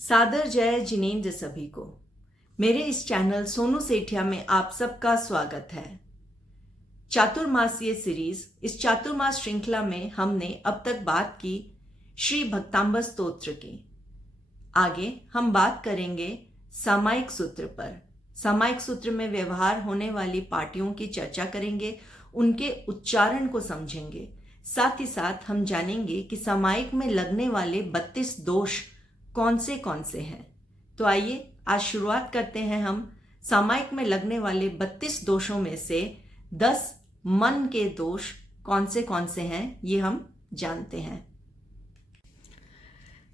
सादर जय जिनेंद्र सभी को। मेरे इस चैनल सोनू सेठिया में आप सबका स्वागत है। चातुर्मासीय सीरीज, इस चातुर्मास श्रृंखला में हमने अब तक बात की श्री भक्तांबर स्तोत्र की। आगे हम बात करेंगे सामायिक सूत्र पर। सामायिक सूत्र में व्यवहार होने वाली पार्टियों की चर्चा करेंगे, उनके उच्चारण को समझेंगे। साथ ही साथ हम जानेंगे कि सामायिक में लगने वाले 32 दोष कौन से हैं। तो आइए आज शुरुआत करते हैं। हम सामायिक में लगने वाले 32 दोषों में से 10 मन के दोष कौन से हैं ये हम जानते हैं।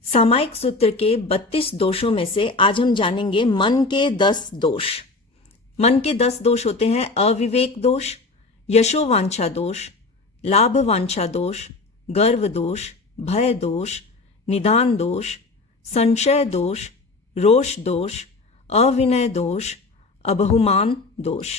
सामायिक सूत्र के 32 दोषों में से आज हम जानेंगे मन के 10 दोष। मन के 10 दोष होते हैं अविवेक दोष, यशोवांछा दोष, लाभ वांछा दोष, गर्व दोष, भय दोष, निदान दोष, संशय दोष, रोष दोष, अविनय दोष, अबहुमान दोष।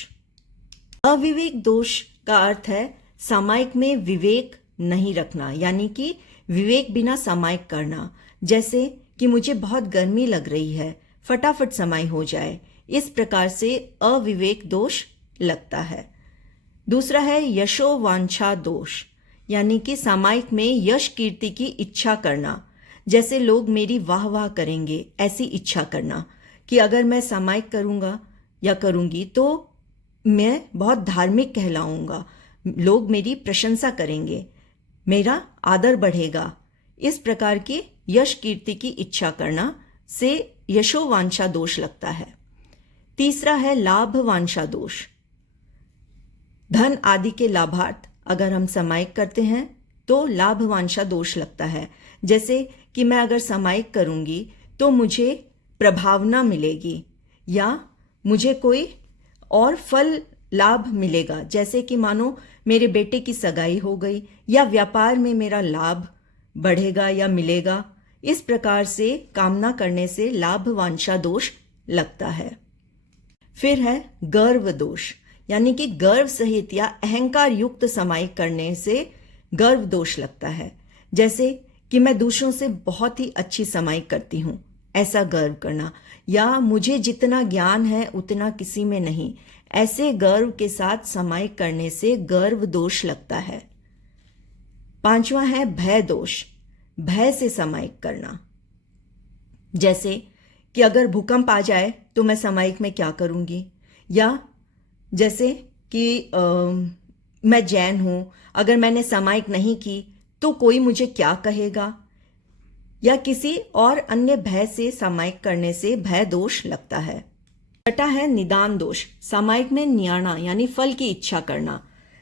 अविवेक दोष का अर्थ है सामायिक में विवेक नहीं रखना, यानी कि विवेक बिना सामायिक करना। जैसे कि मुझे बहुत गर्मी लग रही है, फटाफट समाई हो जाए, इस प्रकार से अविवेक दोष लगता है। दूसरा है यशोवांछा दोष, यानी कि सामायिक में यश कीर्ति की इच्छा करना। जैसे लोग मेरी वाह वाह करेंगे, ऐसी इच्छा करना कि अगर मैं सामायिक करूंगा या करूंगी तो मैं बहुत धार्मिक कहलाऊंगा, लोग मेरी प्रशंसा करेंगे, मेरा आदर बढ़ेगा। इस प्रकार की यश कीर्ति की इच्छा करना से यशोवांछा दोष लगता है। तीसरा है लाभ वांछा दोष। धन आदि के लाभार्थ अगर हम सामायिक करते हैं तो लाभ वांछा दोष लगता है। जैसे कि मैं अगर सामायिक करूंगी तो मुझे प्रभावना मिलेगी या मुझे कोई और फल लाभ मिलेगा। जैसे कि मानो मेरे बेटे की सगाई हो गई या व्यापार में मेरा लाभ बढ़ेगा या मिलेगा। इस प्रकार से कामना करने से लाभ वांछा दोष लगता है। फिर है गर्व दोष, यानी कि गर्व सहित या अहंकार युक्त सामायिक करने से गर्व दोष लगता है। जैसे कि मैं दूसरों से बहुत ही अच्छी सामायिक करती हूँ, ऐसा गर्व करना, या मुझे जितना ज्ञान है उतना किसी में नहीं, ऐसे गर्व के साथ सामायिक करने से गर्व दोष लगता है। पांचवा है भय दोष, भय से सामायिक करना। जैसे कि अगर भूकंप आ जाए तो मैं सामायिक में क्या करूंगी, या जैसे कि मैं जैन हूं, अगर मैंने सामायिक नहीं की तो कोई मुझे क्या कहेगा, या किसी और अन्य भय से सामायिक करने से भय दोष लगता है। छठा है निदान दोष, सामायिक में न्याणा यानी फल की इच्छा करना,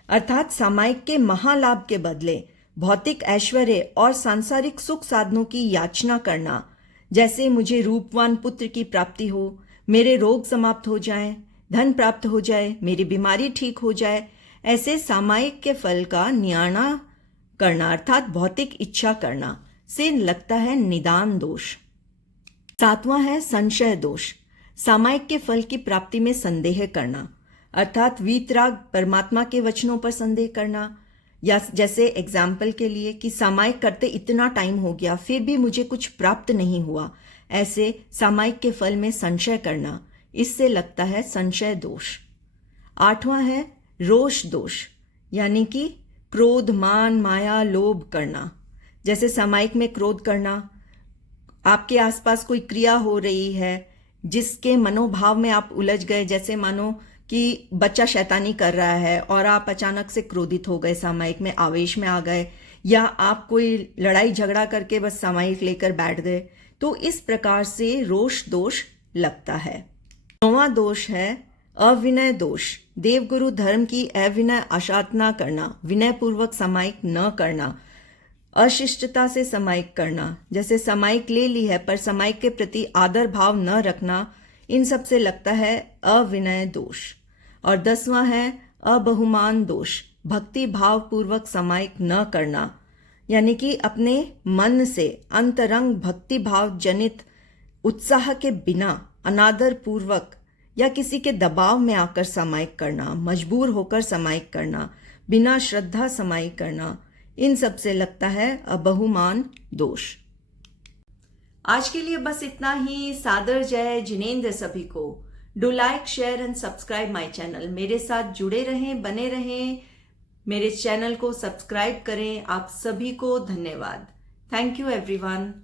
अर्थात सामायिक के महालाभ के बदले भौतिक ऐश्वर्य और सांसारिक सुख साधनों की याचना करना। जैसे मुझे रूपवान पुत्र की प्राप्ति हो, मेरे रोग समाप्त हो जाएं, धन प्राप्त हो जाए, मेरी बीमारी ठीक हो जाए, ऐसे सामायिक के फल का न्याणा करना अर्थात भौतिक इच्छा करना से लगता है निदान दोष। सातवां है संशय दोष, सामायिक के फल की प्राप्ति में संदेह करना, अर्थात वीतराग परमात्मा के वचनों पर संदेह करना। या जैसे एग्जाम्पल के लिए कि सामायिक करते इतना टाइम हो गया फिर भी मुझे कुछ प्राप्त नहीं हुआ, ऐसे सामायिक के फल में संशय करना, इससे लगता है संशय दोष। आठवां है रोष दोष, यानी कि क्रोध, मान, माया, लोभ करना। जैसे सामायिक में क्रोध करना, आपके आसपास कोई क्रिया हो रही है जिसके मनोभाव में आप उलझ गए, जैसे मानो कि बच्चा शैतानी कर रहा है और आप अचानक से क्रोधित हो गए, सामायिक में आवेश में आ गए, या आप कोई लड़ाई झगड़ा करके बस सामायिक लेकर बैठ गए, तो इस प्रकार से रोष दोष लगता है। नौवां दोष है अविनय दोष, देवगुरु धर्म की अविनय आशातना करना, विनय पूर्वक सामायिक न करना, अशिष्टता से सामायिक करना। जैसे सामायिक ले ली है पर सामायिक के प्रति आदर भाव न रखना, इन सब से लगता है अविनय दोष। और 10वां है अबहुमान दोष, भक्ति भाव पूर्वक सामायिक न करना, यानी कि अपने मन से अंतरंग भक्ति भाव जनित उत्साह के बिना अनादर पूर्वक या किसी के दबाव में आकर सामायिक करना, मजबूर होकर सामायिक करना, बिना श्रद्धा सामायिक करना, इन सब से लगता है अबहुमान दोष। आज के लिए बस इतना ही। सादर जय जिनेंद्र सभी को। Do like, share and subscribe my channel. मेरे साथ जुड़े रहें, बने रहें, मेरे चैनल को सब्सक्राइब करें। आप सभी को धन्यवाद। Thank you everyone.